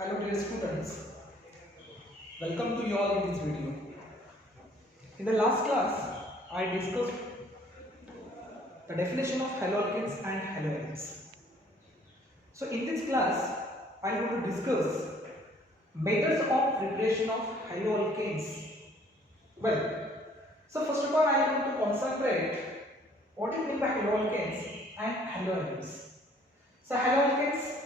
Hello dear students, welcome to you all in this video. In the last class, I discussed the definition of haloalkanes and halogens. So in this class, I am going to discuss methods of preparation of haloalkanes. Well, so first of all, I am going to concentrate what is meant by haloalkanes and halogens. So haloalkanes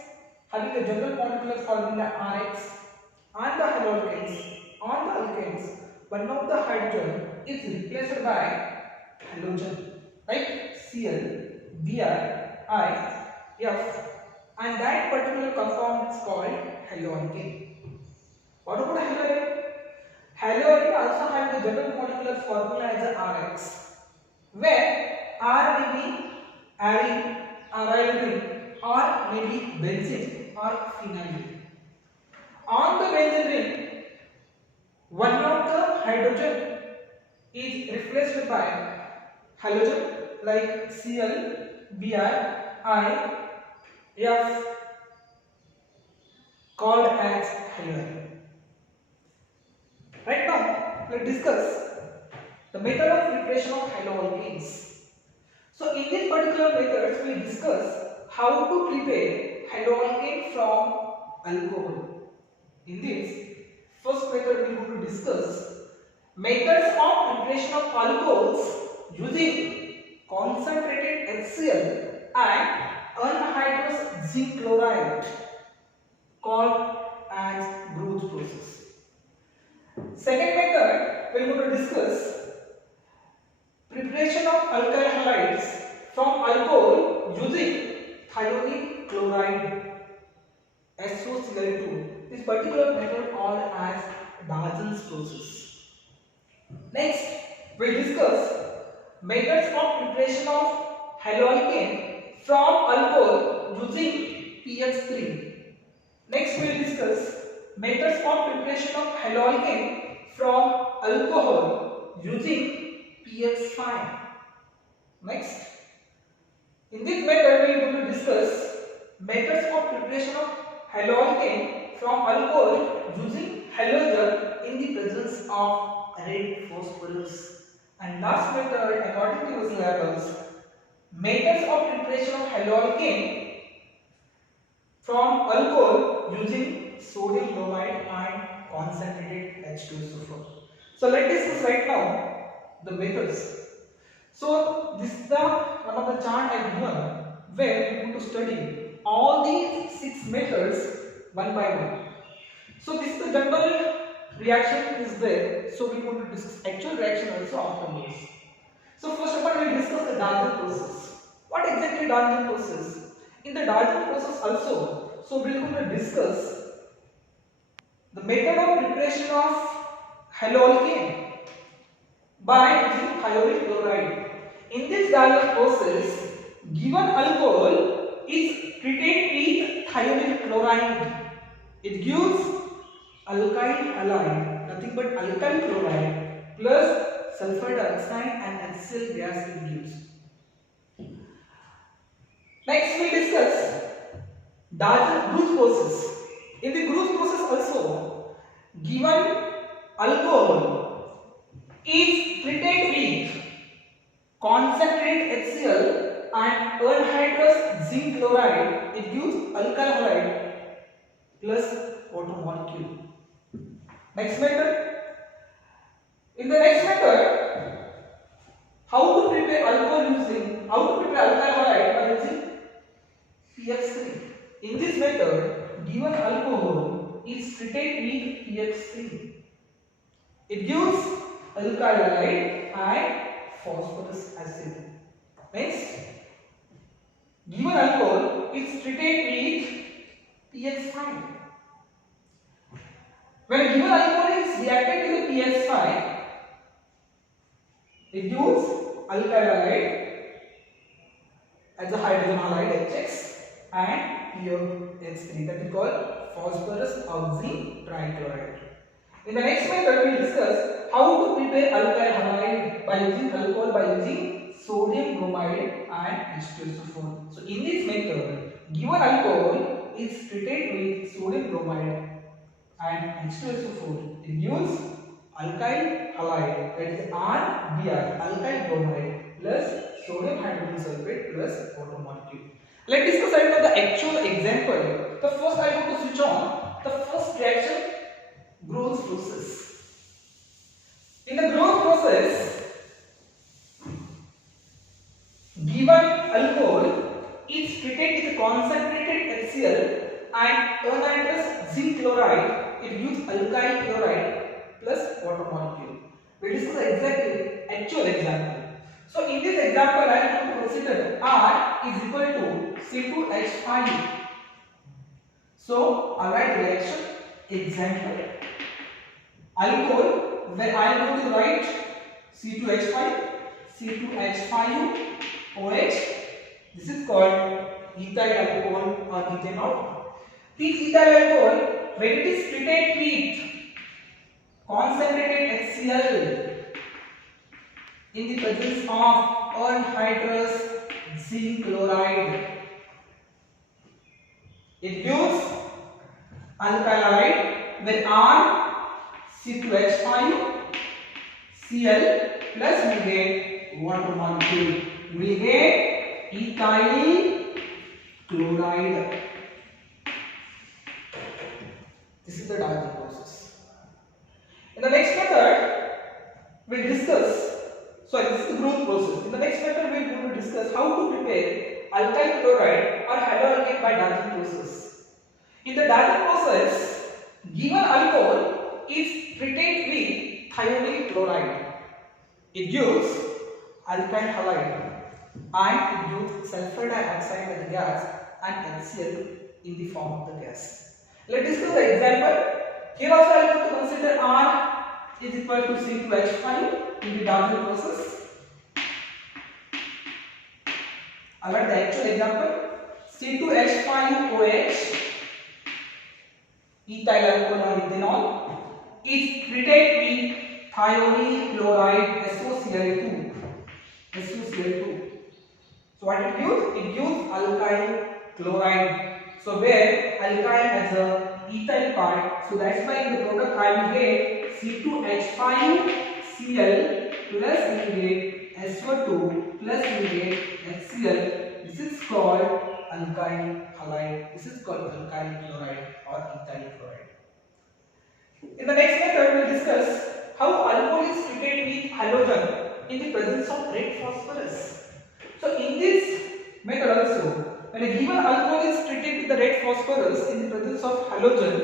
having a general molecular formula Rx and the haloalkanes on the alkanes, one of the hydrogen is replaced by halogen like Cl, Br, I, F, and that particular compound is called haloalkane. What about haloalkane? Haloalkane also have the general molecular formula as Rx, where R may be aryl, aryl ring, or maybe benzene or phenyl. On the benzene ring, one of the hydrogen is replaced by halogen like Cl, Br, I, F, called as halogen. Right now, let's discuss the method of preparation of haloalkanes. So, in this particular method, we discuss how to prepare haloalkane from alcohol. In this first method, we are going to discuss methods of preparation of alcohols using concentrated HCl and anhydrous zinc chloride called as Gruth process. Second method, we are going to discuss preparation of alkyl halides from alcohol using thionic chloride SOCl2. This particular method called as Darjan's process. Next, we will discuss methods of preparation of haloalkane from alcohol using pH3. Next, we will discuss methods of preparation of haloalkane from alcohol using pH5. Next, in this method, we are going to discuss methods of preparation of haloalkane from alcohol using halogen in the presence of red phosphorus. And last method, according to the syllabus, methods of preparation of haloalkane from alcohol using sodium bromide and concentrated H2SO4. So let's discuss right now the methods. So this is the one of the chart I given where we are going to study all these 6 methods one by one. So this is the general reaction is there. So we are going to discuss actual reaction also afterwards. So first of all, we will discuss the Darjan process. What exactly Darjan process? In the Darjan process also, so we are going to discuss the method of preparation of haloalkane by using thionic chloride. In this Darjan process, given alcohol is treated with thionic chloride. It gives alkyl halide, nothing but alkyl chloride plus sulfur dioxide and HCl gas it gives. Next we discuss Darjan Gruth process. In the Gruth process also, given alcohol is treated with concentrated HCl and anhydrous zinc chloride, it gives alkyl halide plus water molecule. Next method. In the next method, how to prepare alcohol by using pH3. In this method, given alcohol is treated with pH3. It gives alkyl halide and phosphorus acid. Next, given alcohol is treated with pH5. When given alcohol is reacted with pH5, it gives alkyl halide as a hydrogen halide HX and POH3, that is called phosphorus oxy trichloride. In the next method, we will discuss how to prepare alkyl halide by using alcohol by using sodium bromide and H2SO4. So in this method, given alcohol is treated with sodium bromide and H2SO4. It gives alkyl halide, that is RBr, alkyl bromide plus sodium hydrogen sulfate plus water molecule. Let's discuss right now the actual example. The first I want to switch on the first reaction, growth process. In the growth process, given alcohol is treated with concentrated HCl and anhydrous zinc chloride, it gives alkyl chloride plus water molecule. We discuss exactly actual example. So in this example, I am going to consider R is equal to C2H5. So I write reaction example. Alcohol, where I am going to write C2H5, C2H5OH. This is called ethyl alcohol or ethanol. This ethyl alcohol, when it is treated with concentrated HCl in the presence of anhydrous zinc chloride, it gives alkyl halide when R C2H5 Cl plus we get water molecule. We get ethyl chloride. This is the Darcy process. In the next method, we will discuss. Sorry, this is the growth process. In the next method, we are going to discuss how to prepare alkyl chloride or haloalkane by Darcy process. In the Darcy process, given alcohol is treated with thionyl chloride. It gives alkyl halide and it gives sulfur dioxide as a gas and HCl in the form of the gas. Let's discuss the example. Here also I am going to consider R is equal to C2H5 in the Darcy process. I write the actual example. C2H5OH ethyl alcohol or ethanol is treated with thionyl chloride SOCl2. So what it gives? It gives alkyl chloride. So where alkyl has a ethyl part, so that's why in the product I will get C2H5Cl plus we get SO2 plus we get HCl. This is called alkyl halide. This is called alkyl chloride or ethyl chloride. In the next method, we will discuss how alcohol is treated with halogen in the presence of red phosphorus. So in this method also, when a given alcohol is treated with the red phosphorus in the presence of halogen,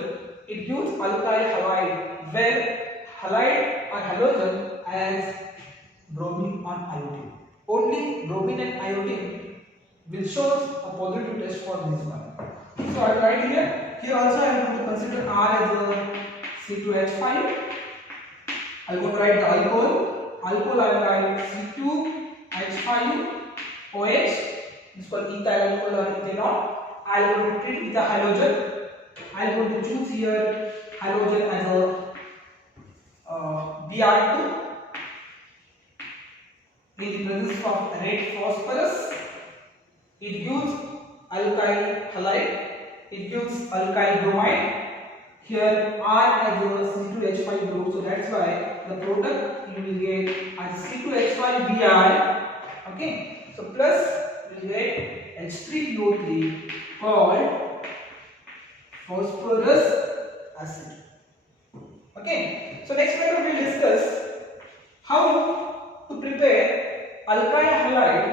it gives alkyl halide, where halide or halogen as bromine on iodine. Only bromine and iodine will show a positive test for this one. So I will write here. Here also I am going to consider R as a C2H5. I will write the alcohol. Alcohol I will write C2H5OH. This is called ethyl alcohol or ethanol. I am going to treat with the halogen. I am going to choose here halogen as a Br2 in the presence of red phosphorus. It gives alkyl halide. It gives alkyl bromide. Here R as a C2H5 group, so that's why the product you will get as C2H5Br. Okay, so plus we will get H3PO3 called phosphorus acid. Okay, so next method we will discuss how to prepare alkyl halide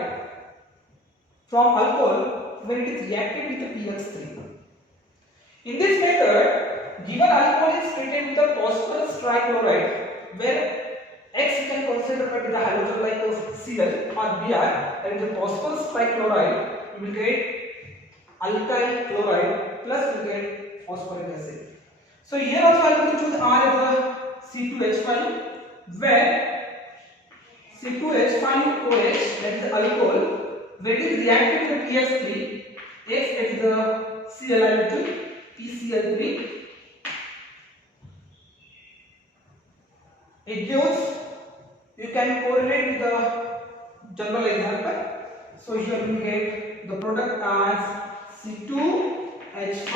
from alcohol when it is reacted with the PX3. In this method, given alcohol is treated with the phosphorus trichloride, where X you can consider with the halogen like Cl or Br, that is the phosphorus trichloride, you will get alkyl chloride plus you will get phosphoric acid. So here also I am going to choose R as a C2H5, where C2H5OH, that is the alcohol, when it is reacted with the PX3, X that is the Cl2, PCl3, it gives, you can correlate with the general example. So here we get the product as C2H5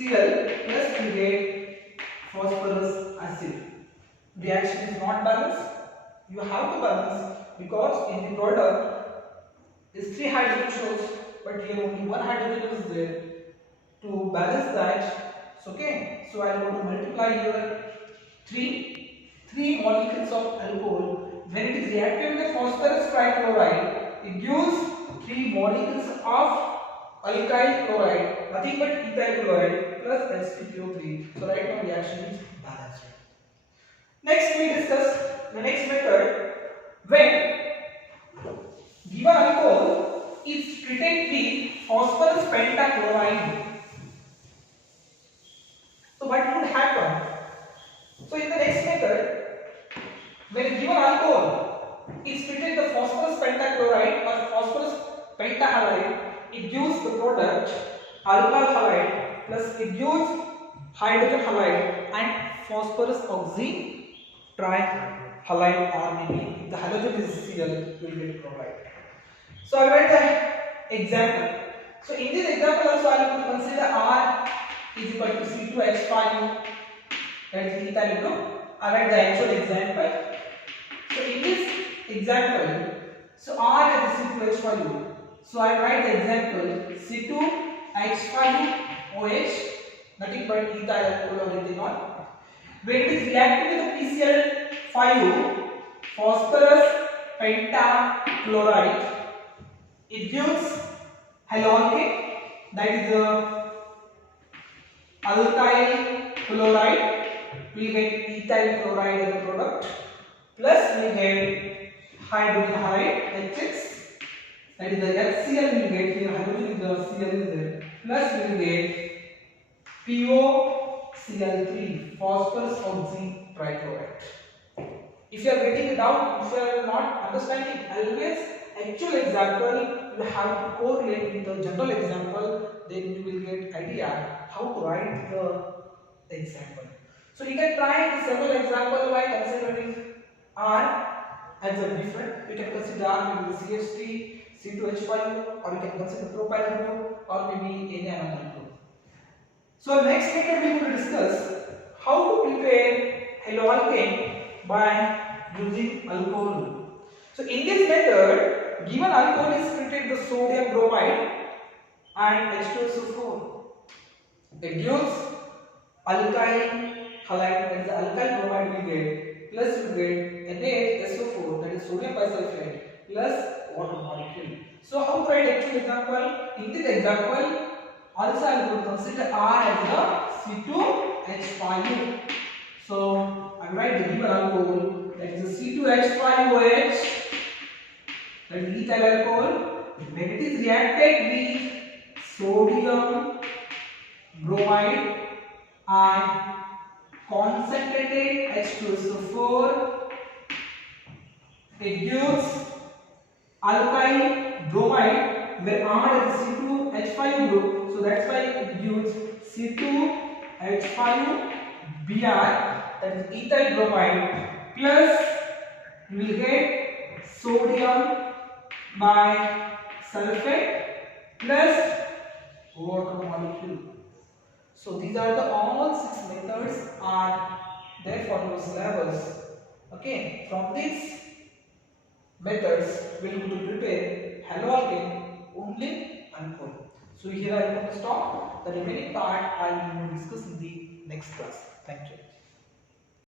Cl plus we get phosphorus acid. Reaction is not balanced. You have to balance because in the product is 3 hydrogen shows, but here only 1 hydrogen is there. To balance that, so okay. So I am going to multiply here 3 molecules of alcohol. When it is reacted with phosphorus trichloride, it gives 3 molecules of alkyl chloride, nothing but ethyl chloride plus sp3. So right now reaction is balanced. Next we discuss the next method. When given alcohol is treated with phosphorus pentachloride, so what would happen? So in the next method, when given alcohol is treated with phosphorus pentachloride or phosphorus pentahalide, it gives the product alcohol halide plus it gives hydrogen halide and phosphorus oxy trihalide, or maybe if the halogen is Cl, will get chloride. So I write the example. So in this example also I will consider R is equal to C2H5, that is ethyl group. I write the actual example. So in this example, so R is C2H5. So I write the example C2H5OH, nothing but ethyl alcohol or ethanol. When it is reacted with the PCl5, phosphorus pentachloride, it gives halonate, that is the alkyl chloride. We get ethyl chloride as a product, plus we get hydrogen halide HX, that is the HCl. We will get here hydrogen is the Cl is there, plus we will get POCl3, phosphorus oxy trichloride. If you are getting it out, if you are not understanding, always actual example you have to correlate with the general example, then you will get idea how to write the example. So you can try several examples by considering R as a different. You can consider R with the CH3, C2H5, or you can consider propyl group, or maybe any another group. So next method we will discuss how to prepare haloalkane by using alcohol. So in this method, given alcohol is treated with sodium bromide and H2SO4. It gives alkyl halide, that is the alkyl bromide we get, plus we get NaHSO4, that is sodium bisulfite, plus water molecule. So how to write actual example? In this example, also I will consider R as the C2H5. So I write the given alcohol, that is the C2H5OH, that is ethyl alcohol. When it is reacted with sodium bromide and concentrated H2SO4, it gives alkyl bromide, where R is C2H5 group, so that's why it gives C2H5Br, that is ethyl bromide, plus you will get sodium bisulfate plus water molecule. So these are the all 6 methods are there for your syllabus. Okay, from these methods we will prepare haloalkane only alcohol. So here I am going to stop. The remaining part I will discuss in the next class. Thank you.